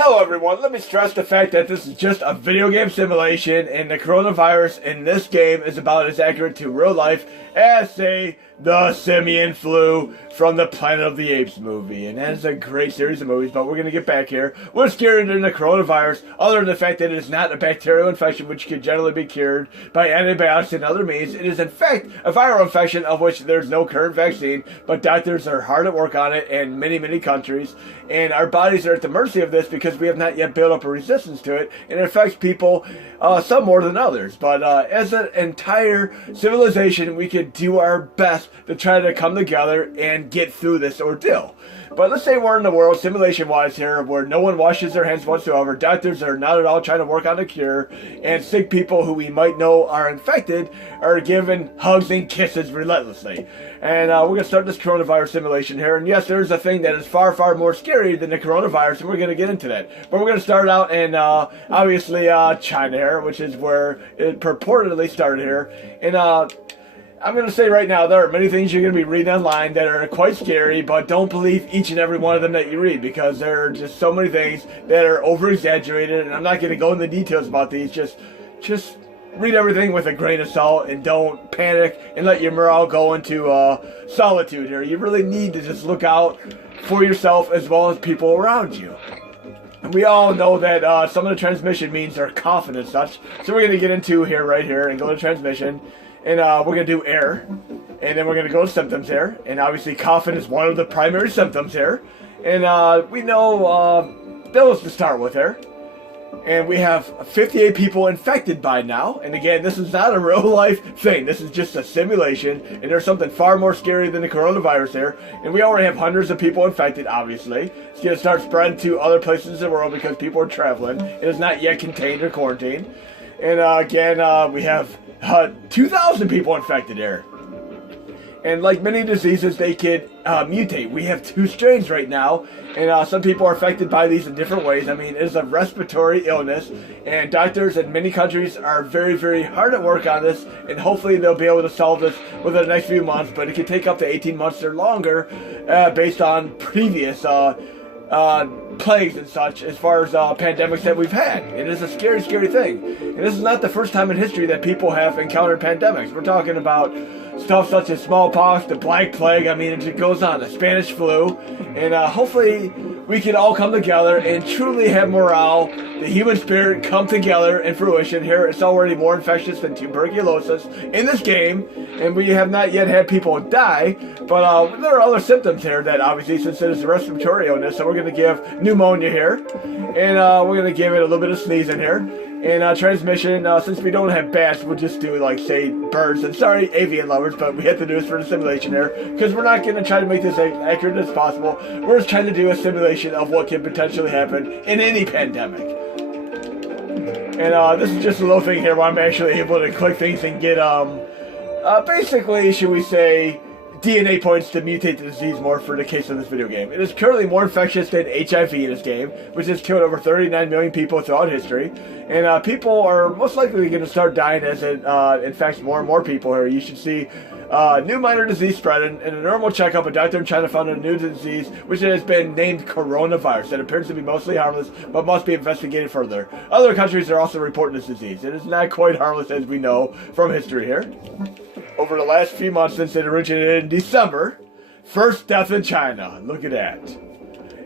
Hello everyone, let me stress the fact that this is just a video game simulation and the coronavirus in this game is about as accurate to real life as, say, the simian flu from the Planet of the Apes movie. And that is a great series of movies, but we're going to get back here. What's scarier than the coronavirus, other than the fact that it is not a bacterial infection which can generally be cured by antibiotics and other means. It is in fact a viral infection of which there's no current vaccine, but doctors are hard at work on it in many countries. And our bodies are at the mercy of this because we have not yet built up a resistance to it, and it affects people, some more than others. But as an entire civilization, we could do our best to try to come together and get through this ordeal. But let's say we're in the world, simulation-wise here, where no one washes their hands whatsoever, doctors are not at all trying to work on a cure, and sick people who we might know are infected are given hugs and kisses relentlessly. And we're going to start this coronavirus simulation here, and yes, there's a thing that is far more scary than the coronavirus, and we're going to get into that. But we're going to start out in, obviously, China here, which is where it purportedly started here. And I'm going to say right now, there are many things you're going to be reading online that are quite scary, but don't believe each and every one of them that you read, because there are just so many things that are over-exaggerated, and I'm not going to go into details about these. Just read everything with a grain of salt, and don't panic and let your morale go into solitude here. You really need to just look out for yourself as well as people around you. And we all know that some of the transmission means are coughing and such, so we're going to get into right here, and go to transmission. And we're going to do air, and then we're going to go to symptoms here, and obviously coughing is one of the primary symptoms here. And we know bills to start with here, and we have 58 people infected by now. And again, this is not a real life thing, this is just a simulation, and there's something far more scary than the coronavirus here. And we already have hundreds of people infected, obviously. It's going to start spreading to other places in the world because people are traveling. It is not yet contained or quarantined. And again, we have 2,000 people infected here. And like many diseases, they could mutate. We have 2 strains right now, and some people are affected by these in different ways. I mean, it is a respiratory illness, and doctors in many countries are very hard at work on this, and hopefully they'll be able to solve this within the next few months, but it could take up to 18 months or longer based on previous plagues and such, as far as pandemics that we've had. It is a scary thing. And this is not the first time in history that people have encountered pandemics. We're talking about stuff such as smallpox, the Black Plague, I mean, it just goes on, the Spanish flu. And hopefully we can all come together and truly have morale, the human spirit come together in fruition. Here it's already more infectious than tuberculosis in this game, and we have not yet had people die, but there are other symptoms here that obviously, since it is a respiratory illness, so we're going to give pneumonia here, and we're going to give it a little bit of sneezing here. And transmission, since we don't have bats, we'll just do, like, say, birds. And sorry, avian lovers, but we have to do this for the simulation here, because we're not going to try to make this as accurate as possible. We're just trying to do a simulation of what can potentially happen in any pandemic. And this is just a little thing here where I'm actually able to click things and get, basically, should we say, DNA points to mutate the disease more for the case of this video game. It is currently more infectious than HIV in this game, which has killed over 39 million people throughout history. And people are most likely going to start dying as it infects more and more people here. You should see new minor disease spreading. In a normal checkup, a doctor in China found a new disease, which has been named coronavirus, that appears to be mostly harmless, but must be investigated further. Other countries are also reporting this disease. It is not quite harmless, as we know from history here. Over the last few months since it originated in December, first death in China. Look at that.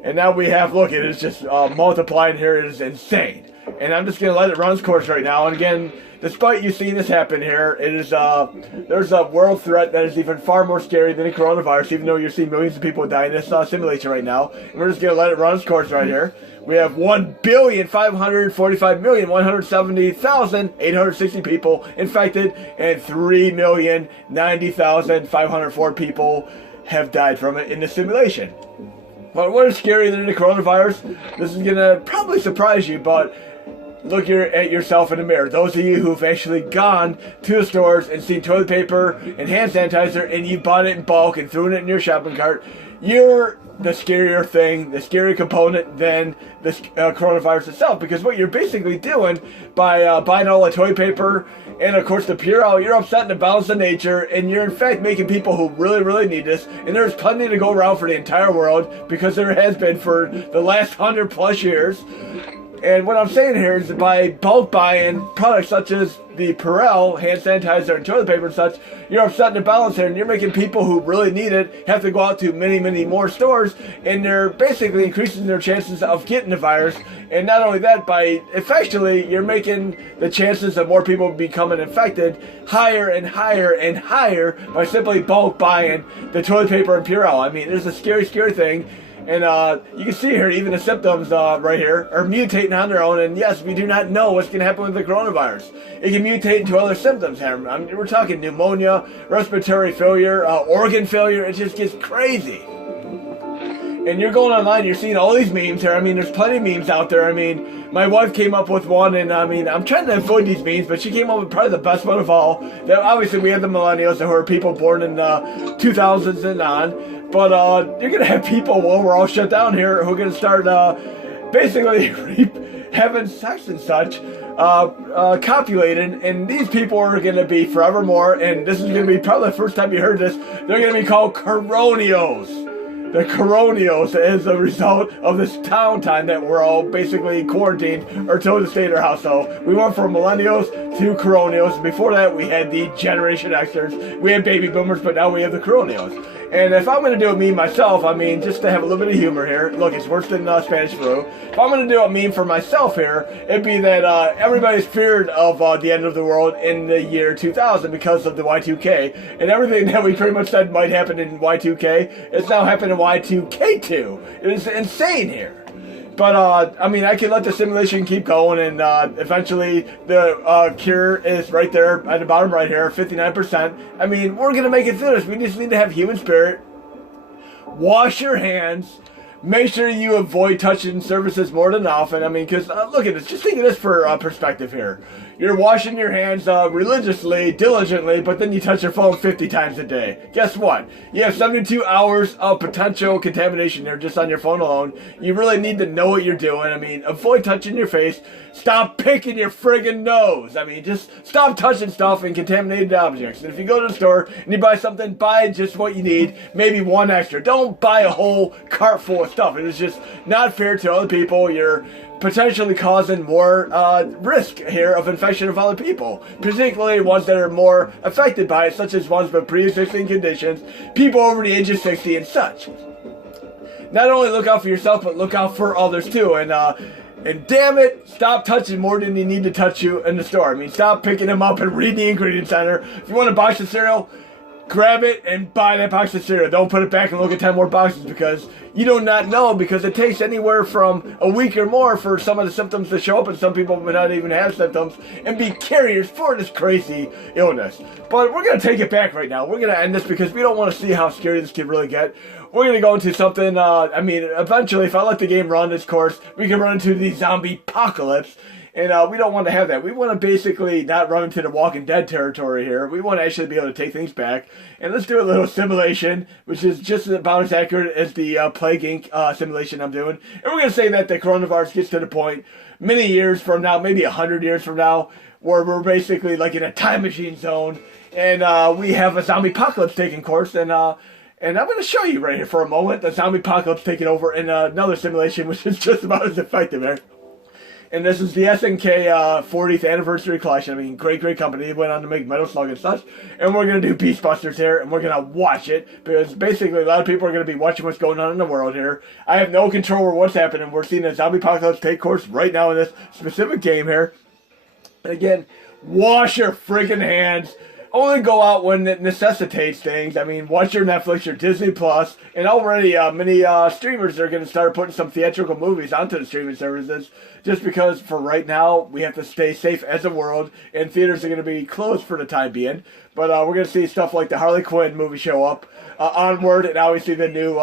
And now we have, look, it is just multiplying here. It is insane. And I'm just going to let it run its course right now. And again, despite you seeing this happen here, it is there's a world threat that is even far more scary than the coronavirus, even though you're seeing millions of people die in this simulation right now. And we're just going to let it run its course right here. We have 1,545,170,860 people infected, and 3,090,504 people have died from it in the simulation. But what is scarier than the coronavirus? This is going to probably surprise you, but look at yourself in the mirror. Those of you who've actually gone to the stores and seen toilet paper and hand sanitizer, and you bought it in bulk and threw it in your shopping cart, you're the scarier thing, the scarier component than the coronavirus itself. Because what you're basically doing by buying all the toilet paper and of course the Purell, you're upsetting the balance of nature, and you're in fact making people who really need this, and there's plenty to go around for the entire world, because there has been for the last 100+ years. And what I'm saying here is that by bulk buying products such as the Purell, hand sanitizer, and toilet paper and such, you're upsetting the balance here, and you're making people who really need it have to go out to many more stores, and they're basically increasing their chances of getting the virus. And not only that, by effectively, you're making the chances of more people becoming infected higher and higher by simply bulk buying the toilet paper and Purell. I mean, it's a scary thing. And you can see here, even the symptoms right here are mutating on their own. And yes, we do not know what's going to happen with the coronavirus. It can mutate into other symptoms here. I mean, we're talking pneumonia, respiratory failure, organ failure. It just gets crazy. And you're going online, you're seeing all these memes here. I mean, there's plenty of memes out there. I mean, my wife came up with one, and I mean, I'm trying to avoid these memes, but she came up with probably the best one of all. That obviously, we have the millennials, who are people born in the 2000s and on. But you're going to have people, while we're all shut down here, who are going to start basically having sex and such, copulating, and these people are going to be forevermore, and this is going to be probably the first time you heard this, they're going to be called Coronials. The Coronials is a result of this downtime that we're all basically quarantined or told to stay in our house. So we went from millennials to Coronials. Before that, we had the Generation Xers, we had baby boomers, but now we have the Coronials. And if I'm going to do a meme myself, I mean, just to have a little bit of humor here, look, it's worse than Spanish flu. If I'm going to do a meme for myself here, it'd be that everybody's feared of the end of the world in the year 2000 because of the Y2K. And everything that we pretty much said might happen in Y2K, it's now happened in Y2K2. It is insane here. But, I mean, I can let the simulation keep going, and eventually the cure is right there at the bottom right here, 59%. I mean, we're going to make it through this. We just need to have human spirit. Wash your hands. Make sure you avoid touching surfaces more than often. I mean, because look at this. Just think of this for perspective here. You're washing your hands religiously, diligently, but then you touch your phone 50 times a day. Guess what? You have 72 hours of potential contamination there just on your phone alone. You really need to know what you're doing. I mean, avoid touching your face. Stop picking your friggin' nose. I mean, just stop touching stuff and contaminated objects. And if you go to the store and you buy something, buy just what you need, maybe one extra. Don't buy a whole cart full of stuff. It is just not fair to other people. You're potentially causing more risk here of infection of other people, particularly ones that are more affected by it, such as ones with pre-existing conditions, people over the age of 60 and such. Not only look out for yourself, but look out for others too. And damn it, stop touching more than you need to touch you in the store. I mean, stop picking them up and read the ingredient center. If you want a box of cereal, grab it and buy that box of cereal. Don't put it back and look at 10 more boxes, because you do not know, because it takes anywhere from a week or more for some of the symptoms to show up, and some people may not even have symptoms and be carriers for this crazy illness. But we're going to take it back right now. We're going to end this because we don't want to see how scary this could really get. We're going to go into something, I mean, eventually, if I let the game run its course, we can run into the zombie apocalypse. And we don't want to have that. We want to basically not run into the Walking Dead territory here. We want to actually be able to take things back. And let's do a little simulation, which is just about as accurate as the Plague Inc. Simulation I'm doing. And we're going to say that the coronavirus gets to the point many years from now, maybe 100 years from now, where we're basically like in a time machine zone. And we have a zombie apocalypse taking course. And I'm going to show you right here for a moment the zombie apocalypse taking over in another simulation, which is just about as effective there. And this is the SNK 40th anniversary collection. I mean, great company. They went on to make Metal Slug and such. And we're going to do Beastbusters here, and we're going to watch it, because basically a lot of people are going to be watching what's going on in the world here. I have no control over what's happening. We're seeing a zombie apocalypse take course right now in this specific game here. And again, wash your freaking hands. Only go out when it necessitates things. I mean, watch your Netflix, your Disney Plus, and already many streamers are going to start putting some theatrical movies onto the streaming services, just because for right now we have to stay safe as a world, and theaters are going to be closed for the time being. But we're going to see stuff like the Harley Quinn movie show up, Onward, and obviously the new,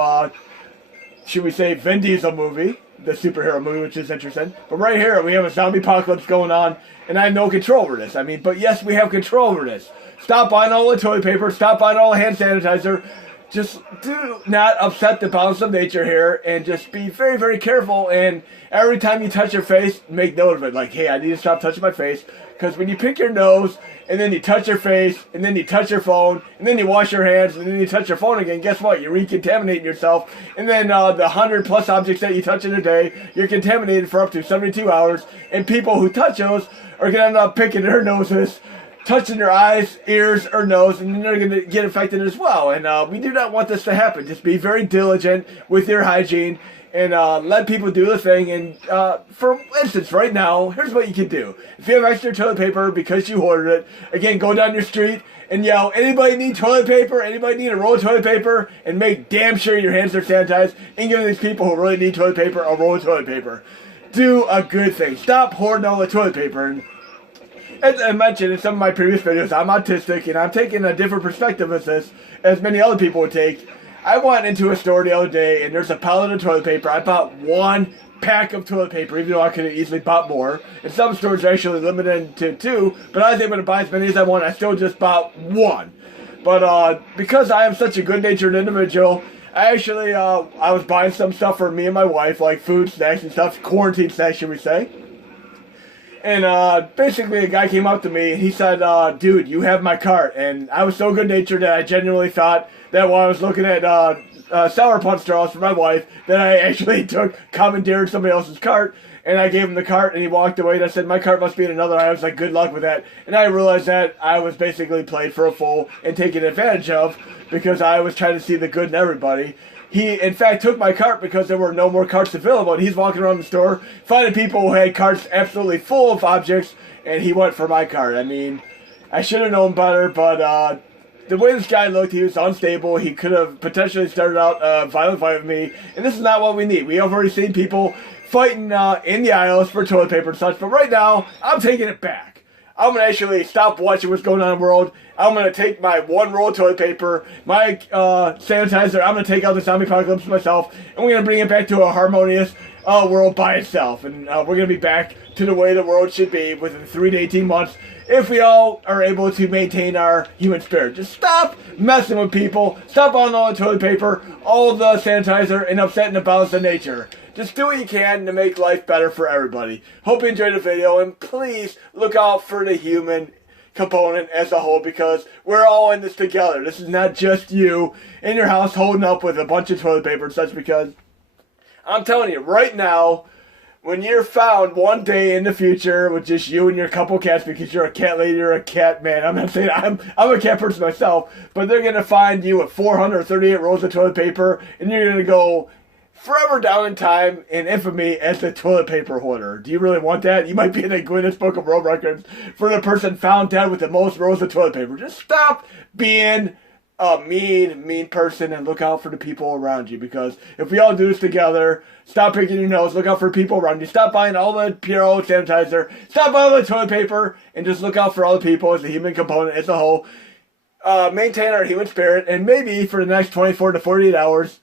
should we say, Vin Diesel movie, the superhero movie, which is interesting. But right here we have a zombie apocalypse going on, and I have no control over this. I mean, but yes, we have control over this. Stop buying all the toilet paper. Stop buying all the hand sanitizer. just do not upset the balance of nature here, and just be very, very careful. And every time you touch your face, make note of it. Like, hey, I need to stop touching my face. Because when you pick your nose, and then you touch your face, and then you touch your phone, and then you wash your hands, and then you touch your phone again, guess what? You're recontaminating yourself. And then the 100+ objects that you touch in a day, you're contaminated for up to 72 hours. And people who touch those are going to end up picking their noses, touching their eyes, ears, or nose, and then they're going to get infected as well. And we do not want this to happen. Just be very diligent with your hygiene, and let people do the thing. And for instance, right now, here's what you can do. If you have extra toilet paper because you ordered it, again, go down your street and yell, anybody need toilet paper? Anybody need a roll of toilet paper? And make damn sure your hands are sanitized, and give these people who really need toilet paper a roll of toilet paper. Do a good thing. Stop hoarding all the toilet paper. And as I mentioned in some of my previous videos, I'm autistic, and I'm taking a different perspective of this, as many other people would take. I went into a store the other day, and there's a pallet of toilet paper. I bought 1 pack of toilet paper, even though I could have easily bought more. And some stores are actually limited to 2, but I was able to buy as many as I want. I still just bought 1. But because I am such a good-natured individual, I actually, I was buying some stuff for me and my wife, like food, snacks, and stuff, quarantine snacks, should we say. And basically a guy came up to me and he said, dude, you have my cart. And I was so good-natured that I genuinely thought that while I was looking at Sour Punch straws for my wife, that I actually commandeered somebody else's cart. And I gave him the cart, and he walked away, and I said, my cart must be in another aisle. I was like, good luck with that. And I realized that I was basically played for a fool and taken advantage of, because I was trying to see the good in everybody. He, in fact, took my cart because there were no more carts available, and he's walking around the store finding people who had carts absolutely full of objects, and he went for my cart. I mean, I should have known better, but the way this guy looked, he was unstable. He could have potentially started out a violent fight with me, and this is not what we need. We have already seen people fighting in the aisles for toilet paper and such, but right now, I'm taking it back. I'm going to actually stop watching what's going on in the world. I'm going to take my 1 roll of toilet paper, my sanitizer, I'm going to take out the zombie apocalypse myself, and we're going to bring it back to a harmonious world by itself. And we're going to be back to the way the world should be within 3 to 18 months if we all are able to maintain our human spirit. Just stop messing with people. Stop on all the toilet paper, all the sanitizer, and upsetting the balance of nature. Just do what you can to make life better for everybody. Hope you enjoyed the video, and please look out for the human component as a whole, because we're all in this together. This is not just you in your house holding up with a bunch of toilet paper and such, because I'm telling you, right now, when you're found one day in the future with just you and your couple cats, because you're a cat lady or a cat man, I'm not saying I'm a cat person myself, but they're going to find you with 438 rolls of toilet paper, and you're going to go forever down in time in infamy as the toilet paper hoarder. Do you really want that? You might be in the Guinness Book of World Records for the person found dead with the most rolls of toilet paper. Just stop being a mean person and look out for the people around you, because if we all do this together, stop picking your nose, look out for people around you, stop buying all the Puro sanitizer, stop buying all the toilet paper, and just look out for all the people as the human component as a whole. Maintain our human spirit, and maybe for the next 24 to 48 hours,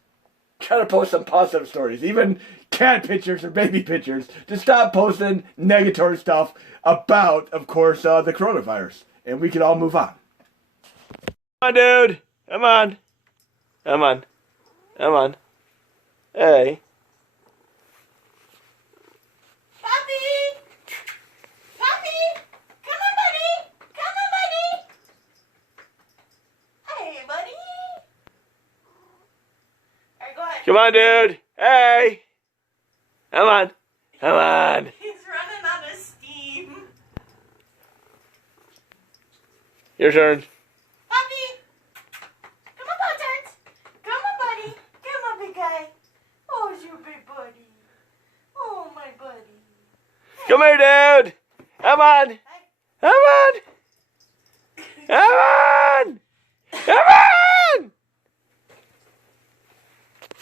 try to post some positive stories, even cat pictures or baby pictures. Just stop posting negatory stuff about, of course, the coronavirus, and we can all move on. Come on, dude. Come on. Come on. Come on. Hey. Puppy! Puppy! Come on, buddy! Come on, buddy! Hey, buddy! Alright, go ahead. Come on, dude. Hey. Come on. Come on. He's running out of steam. Your turn. Puppy! Come on, Pop-Tarts! Come on, buddy! Come on, big guy! Oh, it's your big buddy. Oh, my buddy. Come here, dude. Come on. Hey. Come on.